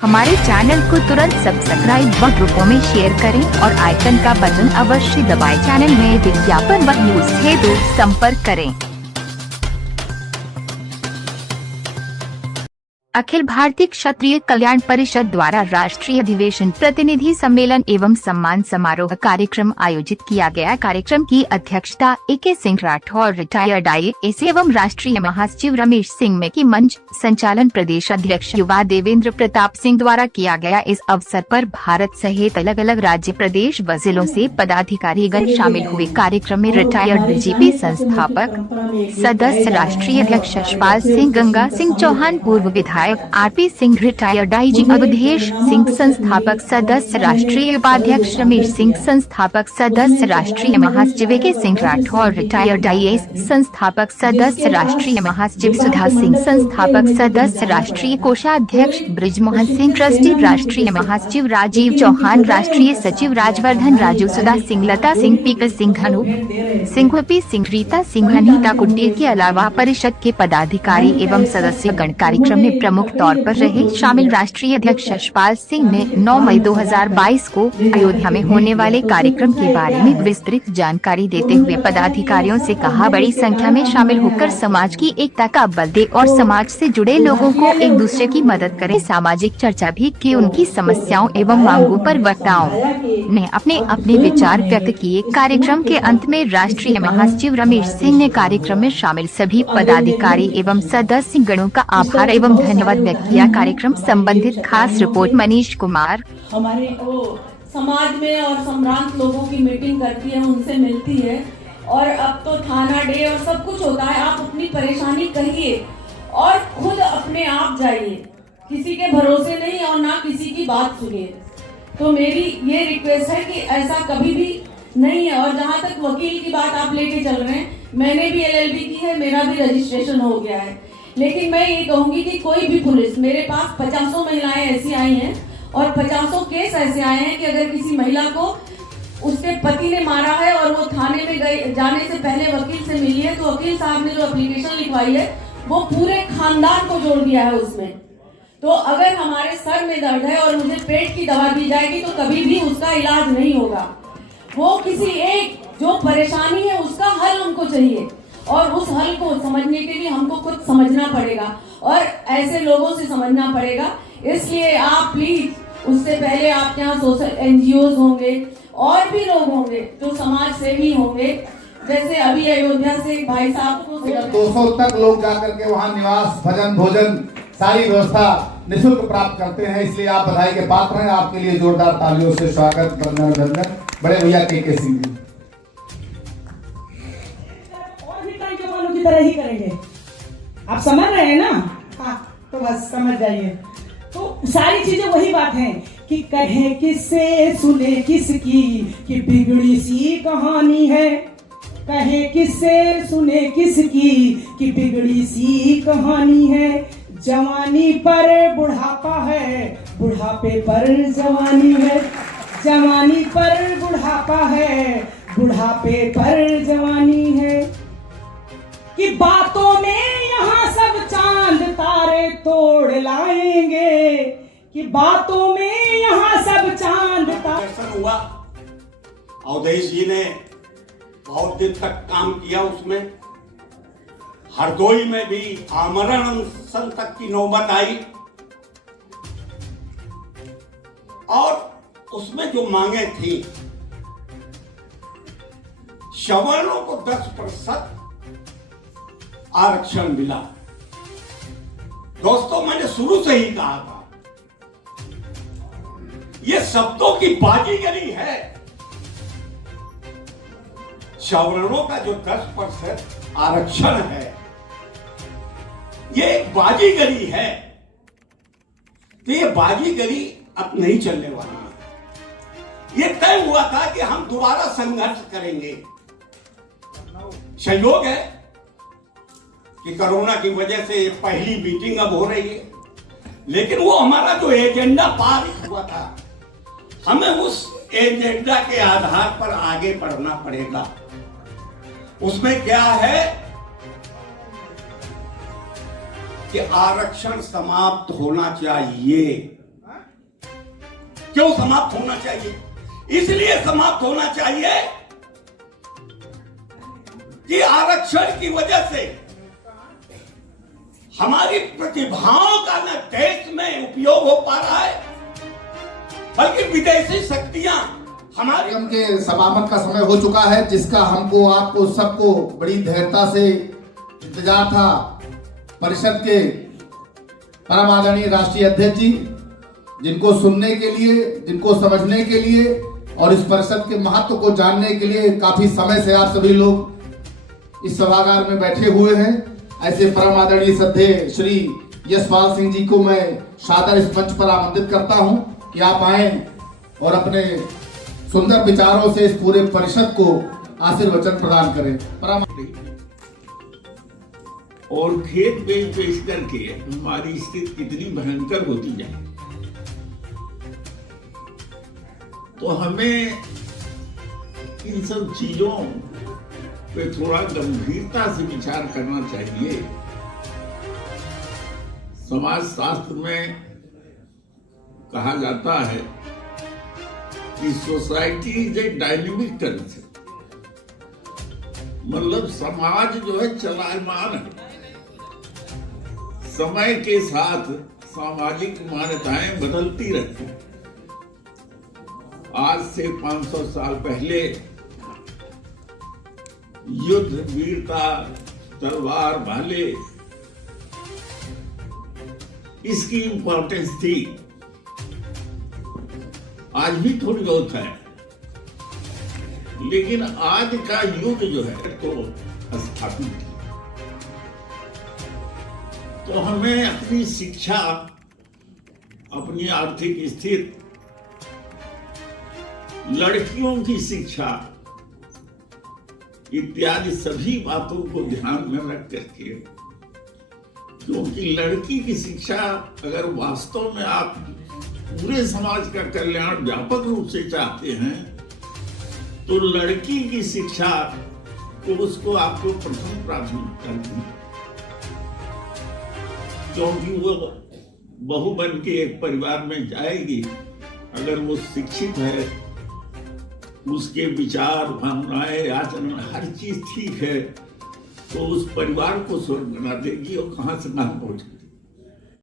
हमारे चैनल को तुरंत सब्सक्राइब व ग्रुपों में शेयर करें और आइकन का बटन अवश्य दबाएं। चैनल में विज्ञापन व न्यूज हेतु संपर्क करें। अखिल भारतीय क्षत्रिय कल्याण परिषद द्वारा राष्ट्रीय अधिवेशन प्रतिनिधि सम्मेलन एवं सम्मान समारोह कार्यक्रम आयोजित किया गया। कार्यक्रम की अध्यक्षता A K. Singh Rathore retired IAS एवं राष्ट्रीय महासचिव रमेश सिंह में की मंच संचालन प्रदेश अध्यक्ष युवा देवेंद्र प्रताप सिंह द्वारा किया गया। इस अवसर पर भारत सहित अलग अलग राज्य प्रदेश व जिलों से पदाधिकारीगण शामिल हुए। कार्यक्रम में रिटायर्ड बीजेपी संस्थापक सदस्य राष्ट्रीय अध्यक्ष यशपाल सिंह, गंगा सिंह चौहान पूर्व विधायक RP Singh, retired IG Awadhesh Singh संस्थापक सदस्य राष्ट्रीय उपाध्यक्ष रमेश सिंह संस्थापक सदस्य राष्ट्रीय महासचिव A K. Singh Rathore retired IAS संस्थापक सदस्य राष्ट्रीय महासचिव सुधा सिंह संस्थापक सदस्य राष्ट्रीय कोषाध्यक्ष ब्रिजमोहन सिंह ट्रस्टी राष्ट्रीय महासचिव राजीव चौहान राष्ट्रीय सचिव राजवर्धन राजू सुधा सिंह लता सिंह पीके सिंह अनूप सिंह पी सिंह रीता सिंह अनीता कुट्टी के अलावा परिषद के पदाधिकारी एवं सदस्य गण कार्यक्रम में प्रमुख तौर पर रहे। शामिल राष्ट्रीय अध्यक्ष यशपाल सिंह ने 9 मई 2022 को अयोध्या में होने वाले कार्यक्रम के बारे में विस्तृत जानकारी देते हुए पदाधिकारियों से कहा, बड़ी संख्या में शामिल होकर समाज की एकता का बल दे और समाज से जुड़े लोगों को एक दूसरे की मदद करें। सामाजिक चर्चा भी की। उनकी समस्याओं एवं मांगों पर वक्ताओं ने अपने अपने विचार व्यक्त किए। कार्यक्रम के अंत में राष्ट्रीय महासचिव रमेश सिंह ने कार्यक्रम में शामिल सभी पदाधिकारी एवं सदस्य गणों का आभार एवं धन्यवाद व्यक्त किया। कार्यक्रम संबंधित खास रिपोर्ट मनीष कुमार। हमारे समाज में और सम्रांत लोगों की मीटिंग करती है, उनसे मिलती है और अब तो थाना डे और सब कुछ होता है। आप अपनी परेशानी कहिए और खुद अपने आप जाइए, किसी के भरोसे नहीं और ना किसी की बात सुनिए। तो मेरी ये रिक्वेस्ट है कि ऐसा कभी भी नहीं है। और जहाँ तक वकील की बात आप लेके चल रहे हैं, मैंने भी LLB की है, मेरा भी रजिस्ट्रेशन हो गया है, लेकिन मैं ये कहूंगी कि कोई भी पुलिस, मेरे पास 50 महिलाएं ऐसी आई हैं और 50 केस ऐसे आए हैं कि अगर किसी महिला को उसके पति ने मारा है और वो थाने में गई, जाने से पहले वकील से मिली है, तो वकील साहब ने जो एप्लीकेशन लिखवाई है वो पूरे खानदान को जोड़ दिया है उसमें। तो अगर हमारे सर में दर्द है और मुझे पेट की दवा दी जाएगी तो कभी भी उसका इलाज नहीं होगा। वो किसी एक जो परेशानी है उसका हल हमको चाहिए और उस हल को समझने के लिए हमको खुद समझना पड़ेगा और ऐसे लोगों से समझना पड़ेगा। इसलिए आप प्लीज, उससे पहले आपके यहाँ सोशल NGOs होंगे और भी लोग होंगे जो समाज सेवी होंगे, जैसे अभी अयोध्या से भाई साहब को 200 तक लोग जाकर के वहाँ निवास, भजन, भोजन सारी व्यवस्था निःशुल्क प्राप्त करते हैं। इसलिए आप बधाई के पात्र हैं। आपके लिए जोरदार तालियों से स्वागत। अभिनंदन बड़े भैया के सिंह जी। की तरह ही करेंगे। आप समझ रहे हैं ना? हाँ, तो बस समझ जाइए। तो सारी चीजें वही बात है कि कहे किससे सुने किसकी कि बिगड़ी सी कहानी है। कहे किससे सुने किसकी कि बिगड़ी सी कहानी है। जवानी पर बुढ़ापा है, बुढ़ापे पर जवानी है। जवानी पर बुढ़ापा है, बुढ़ापे पर जवानी है। कि बातों में यहाँ सब चांद तारे तोड़ लाएंगे। कि बातों में यहाँ सब चांद तारे। हुआ, अवधेश जी ने बहुत दिन तक काम किया उसमें। हरदोई में भी आमरण अनशन तक की नौबत आई और उसमें जो मांगे थी, सवर्णों को 10% आरक्षण मिला। दोस्तों, मैंने शुरू से ही कहा था, ये शब्दों की बाजीगरी है। सवर्णों का जो 10% आरक्षण है, ये एक बाजीगरी है। तो ये बाजीगरी अब नहीं चलने वाली है। ये तय हुआ था कि हम दोबारा संघर्ष करेंगे। संयोग है कि कोरोना की वजह से पहली मीटिंग अब हो रही है, लेकिन वो हमारा जो एजेंडा पारित हुआ था, हमें उस एजेंडा के आधार पर आगे बढ़ना पड़ेगा। उसमें क्या है कि आरक्षण समाप्त होना चाहिए। क्यों समाप्त होना चाहिए? इसलिए समाप्त होना चाहिए कि आरक्षण की वजह से हमारी प्रतिभाओं का न देश में उपयोग हो पा रहा है, बल्कि विदेशी शक्तियां हमारे के समापन का समय हो चुका है, जिसका हमको आपको सबको बड़ी धैर्यता से इंतजार था। परिषद के परम आदरणीय राष्ट्रीय अध्यक्ष जी, जिनको सुनने के लिए, जिनको समझने के लिए और इस परिषद के महत्व को जानने के लिए काफी समय से आप सभी लोग इस सभागार में बैठे हुए हैं, ऐसे परम आदरणीय श्रद्धेय श्री यशपाल सिंह जी को मैं सादर इस मंच पर आमंत्रित करता हूं कि आप आए और अपने सुंदर विचारों से इस पूरे परिषद को आशीर्वचन प्रदान करें। और खेत बेच बेच करके हमारी स्थिति कितनी भयंकर होती जाए, तो हमें इन सब चीजों पे थोड़ा गंभीरता से विचार करना चाहिए। समाज शास्त्र में कहा जाता है कि society is a dynamic culture, मतलब समाज जो है चलायमान है। समय के साथ सामाजिक मान्यताएं बदलती रहती हैं। आज से 500 साल पहले युद्ध, वीरता, तलवार, भाले, इसकी इंपॉर्टेंस थी। आज भी थोड़ी बहुत है, लेकिन आज का युग जो है तो स्थापित, तो हमें अपनी शिक्षा, अपनी आर्थिक स्थिति, लड़कियों की शिक्षा इत्यादि सभी बातों को ध्यान में रख करके, क्योंकि लड़की की शिक्षा अगर वास्तव में आप पूरे समाज का कल्याण व्यापक रूप से चाहते हैं, तो लड़की की शिक्षा को उसको आपको प्रथम प्राथमिकता दी, क्योंकि वो बहू बन के एक परिवार में जाएगी। अगर वो शिक्षित है, उसके विचार, भावनाएं, आचरण, हर चीज ठीक है, तो उस परिवार को स्वर्ग बना देगी और कहां से कहां पहुंचेगी।